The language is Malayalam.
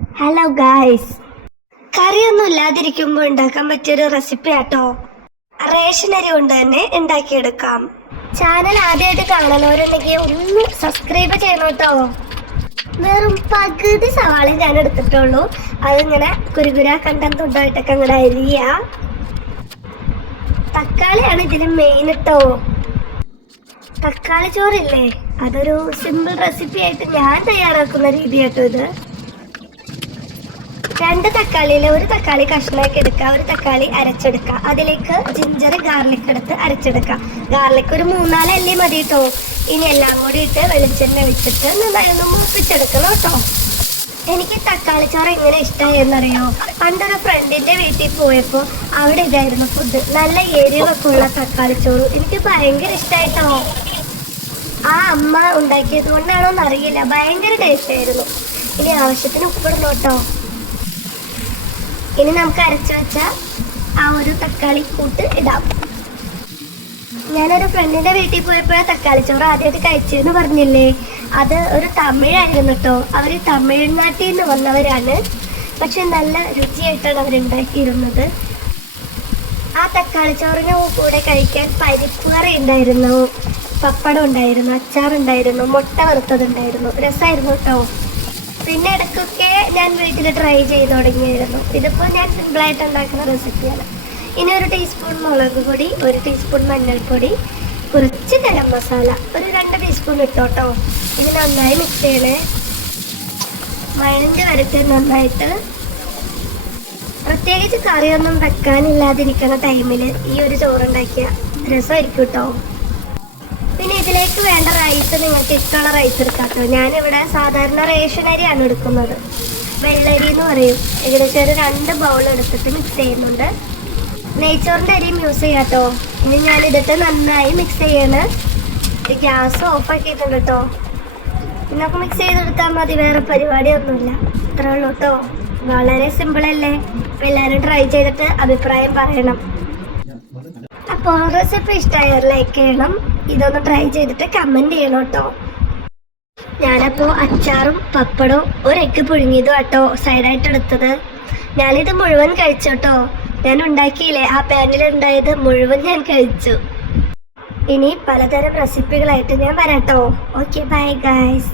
ഹലോ ഗായ്സ് കറിയൊന്നും ഇല്ലാതിരിക്കുമ്പോൾ ഉണ്ടാക്കാൻ പറ്റിയൊരു റെസിപ്പി ആട്ടോ. റേഷൻ അരി കൊണ്ട് തന്നെ ഉണ്ടാക്കിയെടുക്കാം. ചാനൽ ആദ്യമായിട്ട് കാണുന്നവരുണ്ടെങ്കിൽ ഒന്ന് സബ്സ്ക്രൈബ് ചെയ്യണം കേട്ടോ. വെറും പകുതി സവാള ഞാൻ എടുത്തിട്ടുള്ളൂ. അതിങ്ങനെ കുരുകുര കണ്ടം തുണ്ടായിട്ടൊക്കെ അങ്ങനെ അരിയ. തക്കാളിയാണ് ഇതിന് മെയിൻ കേട്ടോ തക്കാളി ചോറില്ലേ? അതൊരു സിമ്പിൾ റെസിപ്പി ആയിട്ട് ഞാൻ തയ്യാറാക്കുന്ന രീതി കേട്ടോ ഇത്. രണ്ട് തക്കാളിയിൽ ഒരു തക്കാളി കഷ്ണമാക്കി എടുക്കുക ഒരു തക്കാളി അരച്ചെടുക്കുക. അതിലേക്ക് ജിഞ്ചർ ഗാർലിക് എടുത്ത് അരച്ചെടുക്കുക. ഗാർലിക് ഒരു മൂന്നാൽ അല്ലി മതി കേട്ടോ ഇനി എല്ലാം കൂടി ഇട്ട് വെളിച്ചെണ്ണ ഒഴിച്ചിട്ട് നന്നായി ഒന്ന് മൂപ്പിച്ചെടുക്കണം കേട്ടോ എനിക്ക് തക്കാളി ചോറ് എങ്ങനെ ഇഷ്ടമായി എന്നറിയോ പണ്ടൊരു ഫ്രണ്ടിന്റെ വീട്ടിൽ പോയപ്പോൾ അവിടെ ഇതായിരുന്നു ഫുഡ് നല്ല എരിവൊക്കെ ഉള്ള തക്കാളി ചോറ്. എനിക്ക് ഭയങ്കര ഇഷ്ടമായിട്ടോ ആ അമ്മ ഉണ്ടാക്കിയത് കൊണ്ടാണോ എന്നറിയില്ല ഭയങ്കര ടേസ്റ്റ് ആയിരുന്നു. ഇനി ആവശ്യത്തിന് ഉപ്പിടണം കേട്ടോ ഇനി നമുക്ക് അരച്ചു വെച്ച ആ ഒരു തക്കാളി കൂട്ട് ഇടാം. ഞാനൊരു ഫ്രണ്ടിന്റെ വീട്ടിൽ പോയപ്പോഴാണ് തക്കാളി ചോറ് ആദ്യമായിട്ട് കഴിച്ചതെന്ന് പറഞ്ഞില്ലേ? അത് ഒരു തമിഴായിരുന്നു കേട്ടോ. അവർ തമിഴ്നാട്ടിൽ നിന്ന് വന്നവരാണ്. പക്ഷെ നല്ല രുചിയായിട്ടാണ് അവരുണ്ടാക്കിയിരുന്നത്. ആ തക്കാളി ചോറിന് കൂടെ കഴിക്കാൻ പരിപ്പുകറി ഉണ്ടായിരുന്നു പപ്പടം ഉണ്ടായിരുന്നു അച്ചാറുണ്ടായിരുന്നു മുട്ട വറുത്തതുണ്ടായിരുന്നു. രസമായിരുന്നു കേട്ടോ. പിന്നെ ഇടയ്ക്കൊക്കെ ഞാൻ വീട്ടിൽ ട്രൈ ചെയ്ത് തുടങ്ങിയായിരുന്നു. ഇതിപ്പോൾ ഞാൻ സിമ്പിളായിട്ട് ഉണ്ടാക്കുന്ന റെസിപ്പിയാണ് ഇനി ഒരു ടീസ്പൂൺ മുളക് പൊടി ഒരു ടീസ്പൂൺ മഞ്ഞൾപ്പൊടി കുറച്ച് ഗരം മസാല ഒരു രണ്ട് ടീസ്പൂൺ ഇട്ടോട്ടോ. ഇനി നന്നായി മിക്സ് ചെയ്യണേ. മഴഞ്ഞ് വരട്ടെ നന്നായിട്ട്. പ്രത്യേകിച്ച് കറിയൊന്നും വെക്കാനില്ലാതിരിക്കുന്ന ടൈമിൽ ഈ ഒരു ചോറുണ്ടാക്കിയ രസമായിരിക്കും കേട്ടോ പിന്നെ ഇതിലേക്ക് വേണ്ട റൈസ് നിങ്ങൾക്ക് ഇഷ്ടമുള്ള റൈസ് എടുക്കാട്ടോ. ഞാനിവിടെ സാധാരണ റേഷൻ അരിയാണ് എടുക്കുന്നത്. വെള്ളരി എന്ന് പറയും. ഏകദേശം ഒരു രണ്ട് ബൗൾ എടുത്തിട്ട് മിക്സ് ചെയ്യുന്നുണ്ട്. നെയ്ച്ചോറിന്റെ അരിയും യൂസ് ചെയ്യാട്ടോ. ഇനി ഞാൻ ഇതിട്ട് നന്നായി മിക്സ് ചെയ്യാണ്. ഗ്യാസ് ഓഫ് ആക്കിയിട്ടുണ്ട് കേട്ടോ ഇന്നൊക്കെ മിക്സ് ചെയ്തെടുത്താൽ മതി. വേറെ പരിപാടിയൊന്നുമില്ല. ഇത്രേ ഉള്ളൂ കേട്ടോ വളരെ സിമ്പിളല്ലേ എല്ലാവരും ട്രൈ ചെയ്തിട്ട് അഭിപ്രായം പറയണം. അപ്പോൾ റെസിപ്പി ഇഷ്ടമായാൽ ലൈക്ക് ചെയ്യണം. ഇതൊന്ന് ട്രൈ ചെയ്തിട്ട് കമന്റ് ചെയ്യണം കേട്ടോ ഞാനപ്പോൾ അച്ചാറും പപ്പടവും ഒരു എഗ്ഗ് പുഴുങ്ങിയതും കേട്ടോ സൈഡായിട്ട് എടുത്തത്. ഞാനിത് മുഴുവൻ കഴിച്ചോട്ടോ ഞാൻ ഉണ്ടാക്കിയില്ലേ? ആ പാനിൽ ഉണ്ടായത് മുഴുവൻ ഞാൻ കഴിച്ചു. ഇനി പലതരം റെസിപ്പികളായിട്ട് ഞാൻ വരാട്ടോ. Okay bye guys